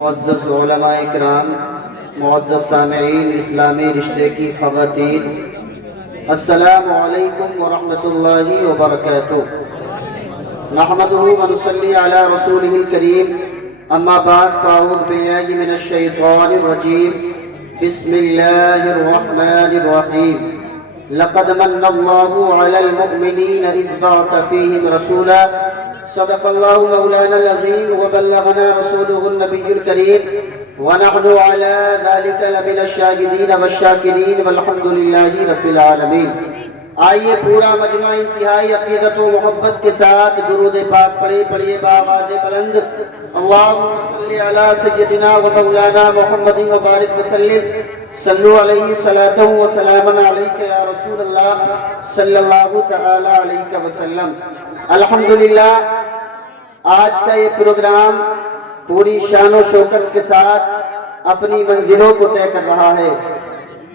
معزز علماء اکرام، معزز سامعین، اسلامی رشتے کی خواتین، السلام علیکم ورحمۃ اللہ وبرکاتہ۔ نحمدہ ونصلی علی رسولہ الکریم، اما بعد فاعوذ باللہ من الشیطان الرجیم، بسم اللہ الرحمن الرحیم۔ لقد من اللہ علی المؤمنین اذ بعث فیہم رسولا صدق اللہ مولانا العظیم وبلغنا رسوله النبی الکریم ونحن على ذلك لمن الشاہدین والشاکرین والحمد للہ رب العالمین۔ آئیے پورا مجمع انتہائی عقیدت و محبت کے ساتھ درود پاک پڑھیے بآواز بلند، اللہم صلی علی سیدنا و مولانا محمد وبارک وسلم، صلو علیہ صلاۃ و سلام علیک یا رسول اللہ صلی اللہ تعالی علیہ وسلم۔ الحمدللہ آج کا یہ پروگرام پوری شان و شوکت کے ساتھ اپنی منزلوں کو طے کر رہا ہے،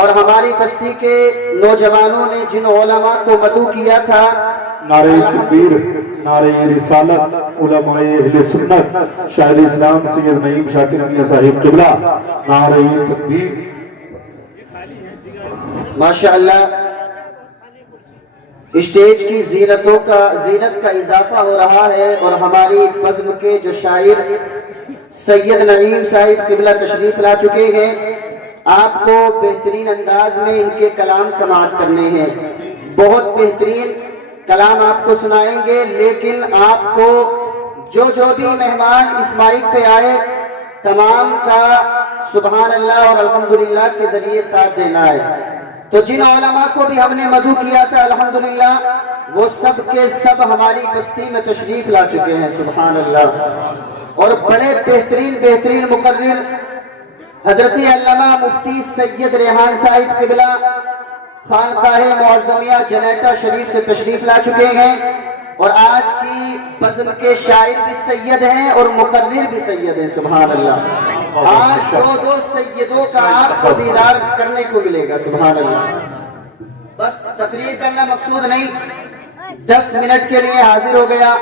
اور ہماری بستی کے نوجوانوں نے جن علماء کو مدعو کیا تھا، نعرہ تکبیر، نعرہ رسالت، علماء اہل سنت، شاہ اسلام سید نعیم شاکر میاں صاحب قبلہ، نعرہ تکبیر۔ ماشاءاللہ اسٹیج کی زینت کا اضافہ ہو رہا ہے، اور ہماری بزم کے جو شاعر سید نعیم صاحب قبلہ تشریف لا چکے ہیں، آپ کو بہترین انداز میں ان کے کلام سماعت کرنے ہیں۔ بہت بہترین کلام آپ کو سنائیں گے، لیکن آپ کو جو بھی مہمان اس مائک پہ آئے تمام کا سبحان اللہ اور الحمدللہ کے ذریعے ساتھ دینا ہے۔ تو جن علماء کو بھی ہم نے مدعو کیا تھا الحمدللہ، وہ سب کے سب ہماری بستی میں تشریف لا چکے ہیں، سبحان اللہ۔ اور بڑے بہترین مقرر حضرت علامہ مفتی سید ریحان صاحب قبلہ خانقاہ معظمیہ جنیٹا شریف سے تشریف لا چکے ہیں، اور آج کی بزم کے شاعر بھی سید ہیں اور مقرر بھی سید ہیں، سبحان اللہ۔ آج دو سیدوں کا آپ کو دیدار کرنے کو ملے گا، سبحان اللہ۔ بس تقریر کرنا مقصود نہیں، 10 منٹ کے لیے حاضر ہو گیا،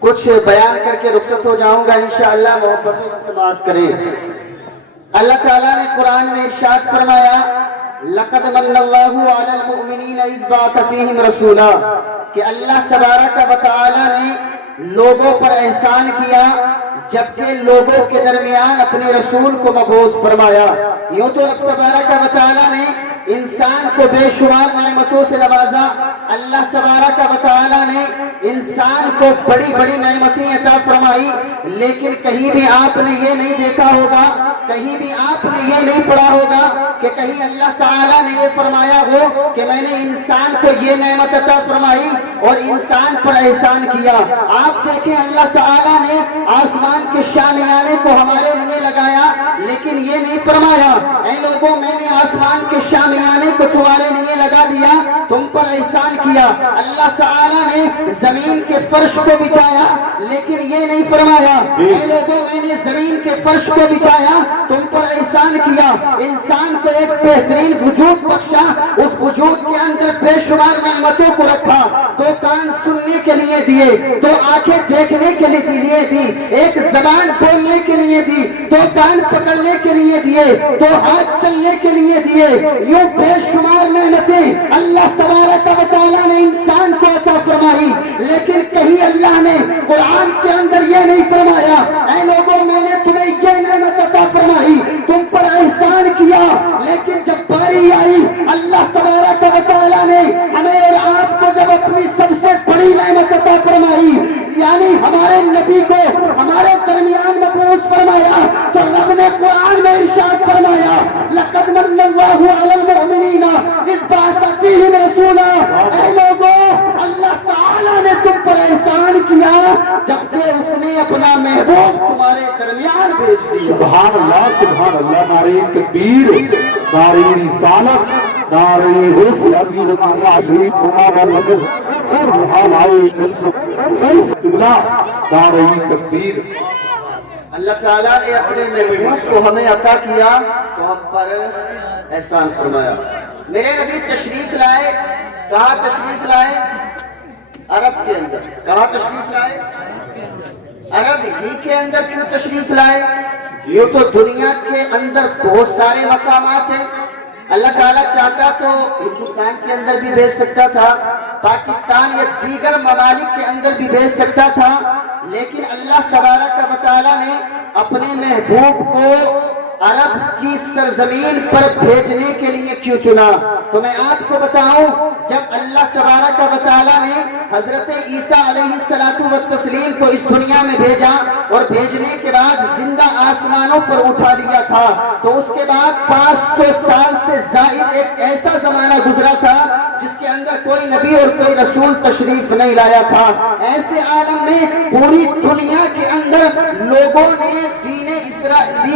کچھ بیان کر کے رخصت ہو جاؤں گا انشاءاللہ۔ محبتوں سے سماعت کریں۔ اللہ تعالیٰ نے قرآن میں ارشاد فرمایا، لقد من اللہ علی المؤمنین اذ بعث فیہم رسولا، کہ اللہ تبارک و تعالیٰ نے لوگوں پر احسان کیا جبکہ لوگوں کے درمیان اپنے رسول کو مبعوث فرمایا۔ یوں تو رب تبارک و تعالیٰ نے انسان کو بے شمار نعمتوں سے نوازا، اللہ تبارک و تعالیٰ نے انسان کو بڑی نعمتیں عطا فرمائی، لیکن کہیں بھی آپ نے یہ نہیں دیکھا ہوگا، کہیں بھی آپ نے یہ نہیں پڑھا ہوگا کہ کہیں اللہ تعالیٰ نے یہ فرمایا ہو کہ میں نے انسان کو یہ نعمت عطا فرمائی اور انسان پر احسان کیا۔ آپ دیکھیں اللہ تعالیٰ نے آسمان کے شامیانے کو ہمارے لیے لگایا، لیکن یہ نہیں فرمایا اے لوگوں میں نے آسمان کے شامیانے کو تمہارے لیے لگا دیا، تم پر احسان کیا۔ اللہ تعالیٰ نے زمین کے فرش کو بچھایا، لیکن یہ نہیں فرمایا اے لوگوں میں نے زمین کے فرش کو بچھایا، تم پر احسان کیا۔ انسان کو ایک بہترین وجود بخشا، اس وجود کے اندر بے شمار نعمتوں کو رکھا، 2 کان سننے کے لیے دیے، 2 آنکھیں دیکھنے کے لیے دی، ایک زبان بولنے کے لیے دی، 2 کان پکڑنے کے لیے دیے، 2 ہاتھ چلنے کے لیے دیے۔ یوں بے شمار نعمتیں اللہ تبارک و تعالیٰ نے انسان کو عطا فرمائی، لیکن کہیں اللہ نے قرآن کے اندر یہ نہیں فرمایا اے لوگوں میں نے تمہیں یہ نعمت عطا فرمائی، تم پر احسان کیا۔ لیکن جب باری آئی اللہ تبارک و تعالیٰ نے ہمیں اور آپ کو جب اپنی سب سے بڑی نعمت عطا فرمائی، یعنی ہمارے نبی کو ہمارے درمیان مبعوث فرمایا، تو رب نے قرآن میں ارشاد فرمایا، لقد من اللہ علی المؤمنین اذ بعث فیہم رسولا، اے لوگوں اللہ تعالیٰ نے تم پر احسان کیا جبکہ اس نے اپنا محبوب تمہارے درمیان بھیج دیا۔ سبحان اللہ، نعرہ تکبیر، نعرہ رسالت، نعرہ رسالت، نعرہ تکبیر۔ اللہ تعالیٰ نے اپنے محبوب کو ہمیں عطا کیا تو ہم پر احسان فرمایا۔ میرے نبی تشریف لائے، کہاں تشریف لائے؟ عرب کے اندر۔ کہاں تشریف لائے؟ عرب ہی کے اندر کیوں تشریف لائے؟ یہ تو دنیا کے اندر بہت سارے مقامات ہیں، اللہ تعالیٰ چاہتا تو ہندوستان کے اندر بھی بھیج سکتا تھا، پاکستان یا دیگر ممالک کے اندر بھی بھیج سکتا تھا، لیکن اللہ تبارک و تعالیٰ نے اپنے محبوب کو عرب کی سرزمین پر بھیجنے کے لیے کیوں چنا؟ تو میں آپ کو بتاؤں، جب اللہ تبارک و تعالیٰ نے حضرت عیسیٰ علیہ السلام کو اس دنیا میں بھیجا اور بھیجنے کے بعد زندہ آسمانوں پر اٹھا لیا تھا، تو اس کے بعد 500 سال سے زائد ایک ایسا زمانہ گزرا تھا جس کے اندر کوئی نبی اور کوئی رسول تشریف نہیں لایا تھا۔ ایسے عالم میں پوری دنیا کے اندر لوگوں نے دین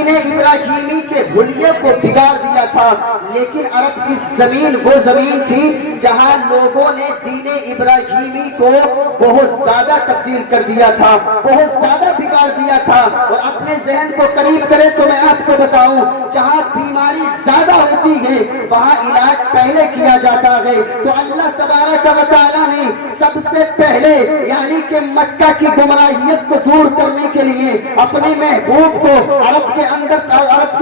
ابراہیمی کے حلیے کو بگاڑ دیا تھا، لیکن عرب کی زمین وہ زمین تھی جہاں لوگوں نے دین ابراہیمی کو بہت زیادہ تبدیل کر دیا تھا، بہت زیادہ بگاڑ دیا تھا۔ اور اپنے ذہن کو قریب کرے تو میں آپ کو بتاؤں، جہاں بیماری زیادہ ہوتی ہے وہاں علاج پہلے کیا جاتا ہے، تو اللہ تبارک و تعالیٰ نے سب سے پہلے یعنی کہ مکہ کی گمراہیت کو دور کرنے کے لیے اپنے محبوب کو عرب کے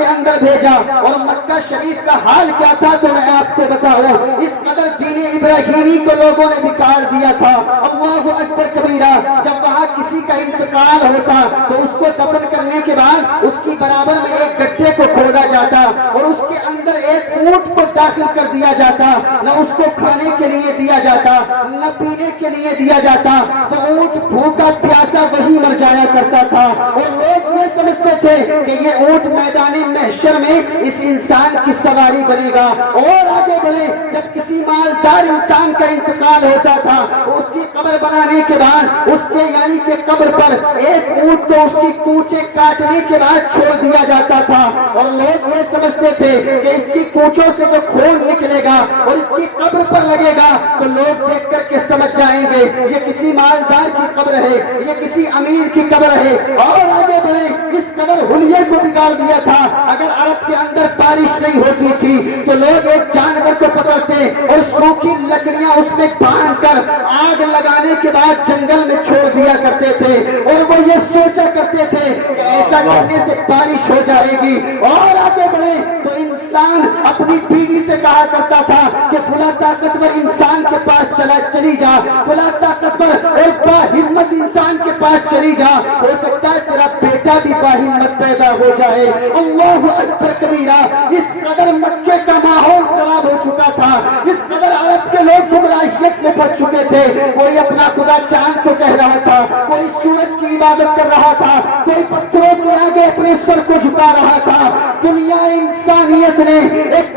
اندر بھیجا۔ اور مکہ شریف کا حال کیا تھا تو میں آپ کو بتاؤں، اس قدر دین ابراہیمی کو لوگوں نے بگاڑ دیا تھا۔ اللہ اکبر کبیرہ، جب وہاں کسی کا انتقال ہوتا تو اس کو دفن کرنے کے بعد اس کی برابر میں ایک گڈھے کو کھودا جاتا اور اس کے اندر ایک اونٹ کو داخل کر دیا جاتا، نہ اس کو کھانے کے لیے دیا جاتا نہ پینے کے لیے دیا جاتا، وہ اونٹ بھوکا پیاسا وہی مر جایا کرتا تھا۔ اور لوگ یہ سمجھتے تھے کہ یہ اونٹ میدان محشر میں اس انسان کی سواری بنے گا۔ اور آگے بڑھے، جب کسی مالدار انسان کا انتقال ہوتا تھا اس کی قبر بنانے کے بعد اس کے یعنی کہ قبر پر ایک اونٹ کو اس کی کوچے کاٹنے کے بعد چھوڑ دیا جاتا تھا، اور لوگ یہ سمجھتے تھے کہ اس کی کوچوں سے جو خون نکلے گا اور اس کی قبر پر لگے گا تو لوگ دیکھ کر کے سمجھ جائیں گے یہ کسی مالدار کی قبر ہے، یہ کسی امیر کی قبر ہے۔ اور آگے بڑھے، اس قدر حلیے کو بگاڑ دیا تھا، اگر عرب کے اندر بارش نہیں ہوتی تھی تو لوگ ایک جانور کو پکڑتے اور سوکھی لکڑیاں اس میں باندھ کر آگ لگانے کے بعد جنگل میں چھوڑ دیا کرتے تھے، اور وہ یہ سوچا کرتے تھے کہ ایسا کرنے سے بارش ہو جائے گی۔ اور آگے بڑھے تو انسان اپنی بیوی سے کہا کرتا تھا کہ فلاں طاقتور انسان کے پاس چلی جا، فلاں طاقتور اور باہمت انسان کے پاس چلی جا، ہو سکتا ہے تیرا بیٹا بھی باہمت پیدا ہو جائے۔ اللہ اکبر کبیرہ، اس قدر مکے کا ماحول خراب ہو چکا تھا، اس قدر عرب کے لوگ گمراہیت میں پڑ چکے تھے، کوئی اپنا خدا چاند کو کہہ رہا تھا، کوئی سورج کی عبادت کر رہا تھا، کوئی پتھروں کے آگے اپنے سر کو جھکا رہا تھا۔ دنیا انسانیت نے ایک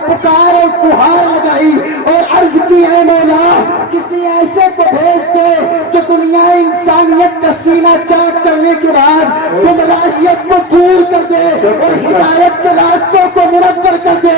پکار اور گہار لگائی اور عرض کی، اے مولا کسی ایسے کو بھیج دے جو دنیا انسانیت کا سینہ چاک کرنے کے بعد گمراہیت کو دور کر دے اور ہدایت کے راستوں کو منور کر دے۔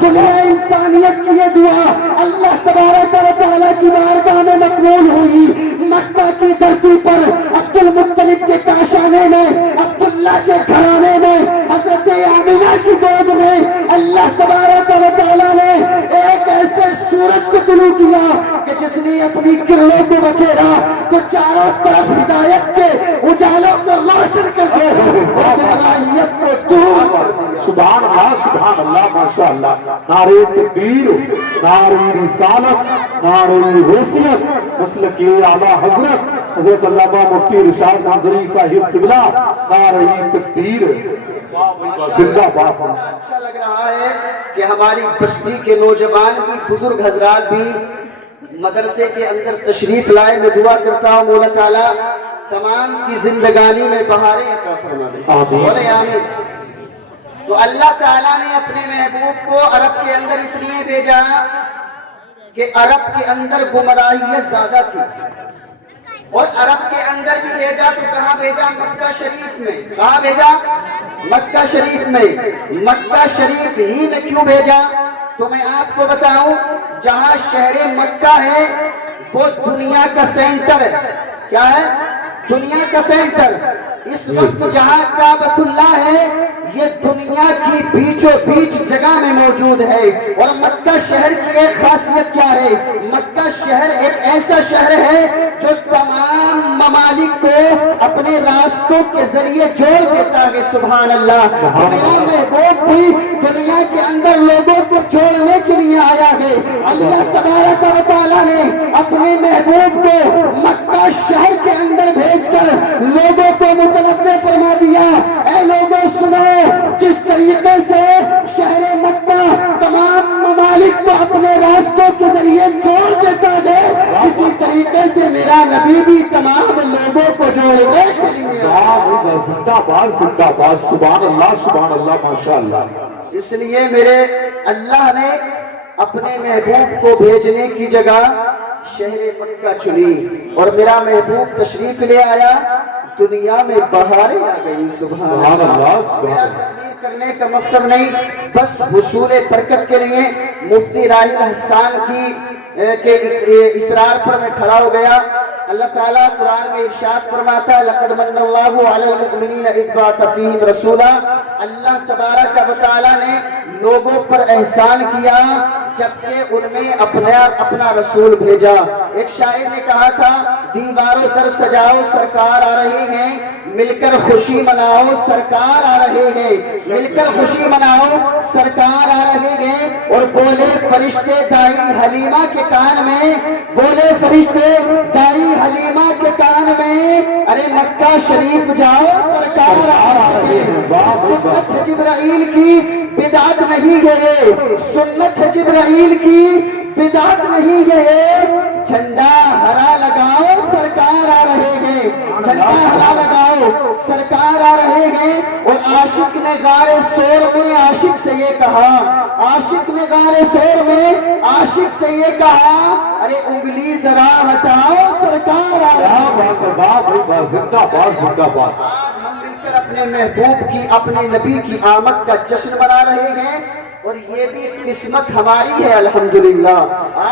دنیا انسانیت کی یہ دعا اللہ تبارک و تعالیٰ کی بارگاہ میں مقبول ہوئی۔ مکہ کی دھرتی پر عبد المطلب کے کاشانے میں، عبداللہ کے گھرانے میں، حضرت آمینہ کی گود میں اللہ تبارک و تعالیٰ نے ایک ایسے سورج کو طلوع کیا کہ جس نے اپنی کرنوں کو بکھیرا تو چاروں طرف ہدایت کے اجالوں کو روشن کر دے اور گمراہیت کو دور کر دیا۔ سبحان اللہ، سبحان اللہ، ماشاء اللہ۔ نعرہ تکبیر، نعرہ رسالت، نعرہ حیثیت، مسلک اعلیٰ حضرت علامہ مفتی ارشاد ناظری صاحب قبلہ، نعرہ تکبیر، زندہ باد۔ اچھا لگ رہا ہے کہ ہماری بستی کے نوجوان بھی، بزرگ حضرات بھی مدرسے کے اندر تشریف لائے۔ میں دعا کرتا ہوں مولا تعالیٰ تمام کی زندگانی میں بہاریں عطا فرما دے۔ بولے آمین۔ تو اللہ تعالیٰ نے اپنے محبوب کو عرب کے اندر اس لیے بھیجا کہ عرب کے اندر گمراہیت زیادہ تھی، اور عرب کے اندر بھی بھیجا تو کہاں بھیجا؟ مکہ شریف میں۔ کہاں بھیجا؟ مکہ شریف میں۔ مکہ شریف ہی میں کیوں بھیجا تو میں آپ کو بتاؤں، جہاں شہر مکہ ہے وہ دنیا کا سینٹر ہے۔ کیا ہے؟ دنیا کا سینٹر۔ اس وقت جہاں کعبۃ اللہ ہے یہ دنیا کی بیچوں بیچ جگہ میں موجود موجود ہے۔ اور مکہ شہر کی ایک خاصیت کیا ہے؟ مکہ شہر ایک ایسا شہر ہے جو تمام ممالک کو اپنے راستوں کے ذریعے جوڑ دیتا ہے۔ سبحان اللہ۔ میرا محبوب بھی دنیا کے اندر لوگوں کو جوڑنے کے لیے آیا ہے۔ اللہ تبارک و تعالیٰ نے اپنے محبوب کو مکہ شہر کے اندر بھیج کر لوگوں کو متنوع فرما دیا۔ اے لوگوں سنو، جس طریقے سے شہر مکہ تمام ممالک کو اپنے راستوں کے ذریعے جوڑ دیتا ہے، اسی طریقے سے میرا نبی بھی تمام لوگوں کو جوڑنے کے لیے زندہ باد زندہ باد، سبحان اللہ ماشاءاللہ۔ اس لیے میرے اللہ نے اپنے محبوب کو بھیجنے کی جگہ شہر مکہ چنی، اور میرا محبوب تشریف لے آیا، دنیا میں بہاریں آ گئی۔ سبحان اللہ۔ میرا تقریر کرنے کا مقصد نہیں، بس حصول برکت کے لیے مفتی راحیل حسان کے اصرار پر میں کھڑا ہو گیا۔ اللہ تعالیٰ قرآن میں ارشاد فرماتا ہے لَقَدْ مَنَّ اللَّهُ عَلَى الْمُؤْمِنِينَ إِذْ بَعَثَ فِيهِمْ رَسُولًا۔ اللہ تبارک و تعالیٰ نے لوگوں پر احسان کیا جبکہ ان میں اپنا رسول بھیجا۔ ایک شاعر نے کہا تھا دیواروں در سجاؤ سرکار آ رہے ہیں، مل کر خوشی مناؤ سرکار آ رہے ہیں، مل کر خوشی مناؤ سرکار آ رہے ہیں۔ اور بولے فرشتے دائی حلیمہ کے کان میں، بولے فرشتے دائی حلیمہ کے کان میں، ارے مکہ شریف جاؤ سرکار آ رہے ہیں۔ سنت ہے جبرائیل کی بدعت نہیں گئے، سنت ہے جبرائیل کی بدعت نہیں گئے، جھنڈا ہرا لگاؤ سرکار آ رہے ہیں، جھنڈا ہرا لگاؤ سرکار آ رہے ہیں۔ اور عاشق نے غار سور میں عاشق سے یہ کہا، عاشق نے غار سور میں عاشق سے یہ کہا، ارے انگلی ذرا ہٹاؤ سرکار آ رہے ہیں۔ زندہ باد زندہ باد۔ آج ہم مل کر اپنے محبوب کی، اپنے نبی کی آمد کا جشن منا رہے ہیں، اور یہ بھی قسمت ہماری ہے الحمدللہ۔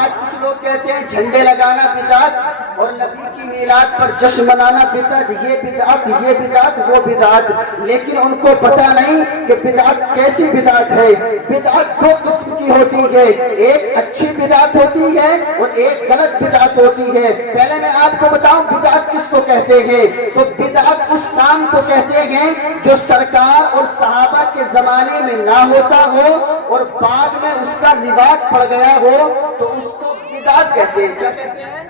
آج کچھ لوگ کہتے ہیں جھنڈے لگانا بدعت اور نبی کی میلاد پر جشن منانا بدعت، یہ بدعت، یہ بدعت، وہ بدعت، لیکن ان کو پتہ نہیں کہ بدعت کیسی بدعت ہے۔ بدعت دو قسم کی ہوتی ہے، ایک اچھی بدعت ہوتی ہے اور ایک غلط بدعت ہوتی ہے۔ پہلے میں آپ کو بتاؤں بدعت کس کو کہتے ہیں؟ تو بدعت اس کام کو کہتے ہیں جو سرکار اور صحابہ کے زمانے میں نہ ہوتا ہو اور بعد میں اس کا رواج پڑ گیا ہو تو اس کو بدعت کہتے ہیں۔ کیا کہتے ہیں؟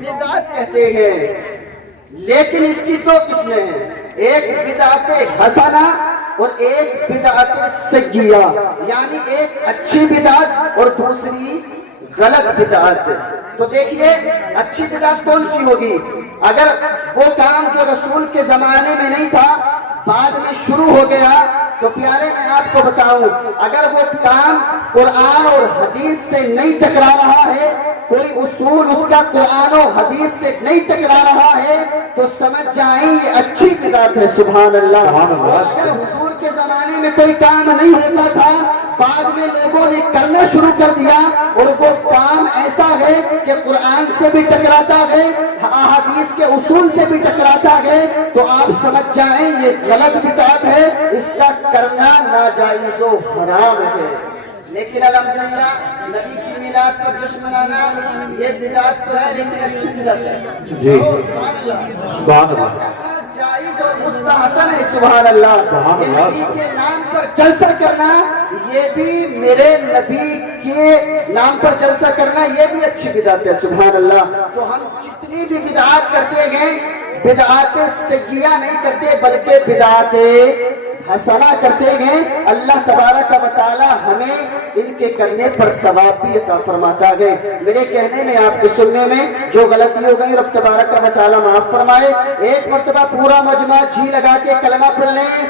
بدعت کہتے ہیں۔ لیکن اس کی دو قسمیں ہیں، ایک بدعت حسنہ اور ایک بدعت سیئہ، یعنی ایک اچھی بدعت اور دوسری غلط بدعت۔ تو دیکھیے اچھی بدعت کون سی ہوگی؟ اگر وہ کام جو رسول کے زمانے میں نہیں تھا بعد میں شروع ہو گیا تو پیارے میں آپ کو بتاؤں، اگر وہ کام قرآن اور حدیث سے نہیں ٹکرا رہا ہے، کوئی اصول اس کا قرآن و حدیث سے نہیں ٹکرا رہا ہے تو سمجھ جائیں یہ اچھی بدعت ہے۔ سبحان اللہ۔ اگر حضور کے زمانے میں کوئی کام نہیں ہوتا تھا، بعد میں لوگوں نے کرنا شروع کر دیا اور وہ کام ایسا ہے کہ قرآن سے بھی ٹکراتا ہے، احادیث کے اصول سے بھی ٹکراتا ہے، تو آپ سمجھ جائیں یہ غلط بدعت ہے، اس کا کرنا ناجائز و حرام ہے۔ لیکن الحمدللہ نبی کی میلاد پر جشن منانا یہ بدعت تو ہے لیکن اچھی بدعت ہے۔ جی سبحان اللہ، سبحان اللہ، جائز اور مستحسن ہے۔ سبحان اللہ۔ یہ نبی کے نام پر جلسہ کرنا، یہ بھی میرے نبی کے نام پر جلسہ کرنا یہ بھی اچھی بدعت ہے۔ سبحان اللہ۔ تو ہم جتنی بھی بدعات کرتے ہیں بدعات سیئہ نہیں کرتے بلکہ بدعات حسنہ کرتے ہیں۔ اللہ تبارک و تعالی ہمیں ان کے کرنے پر ثواب بھی عطا فرماتا ہے۔ میرے کہنے میں آپ کے سننے میں جو غلطی ہو گئی رب تبارک و تعالی معاف فرمائے۔ ایک مرتبہ پورا مجمع جی لگا کے کلمہ پڑھ لیں۔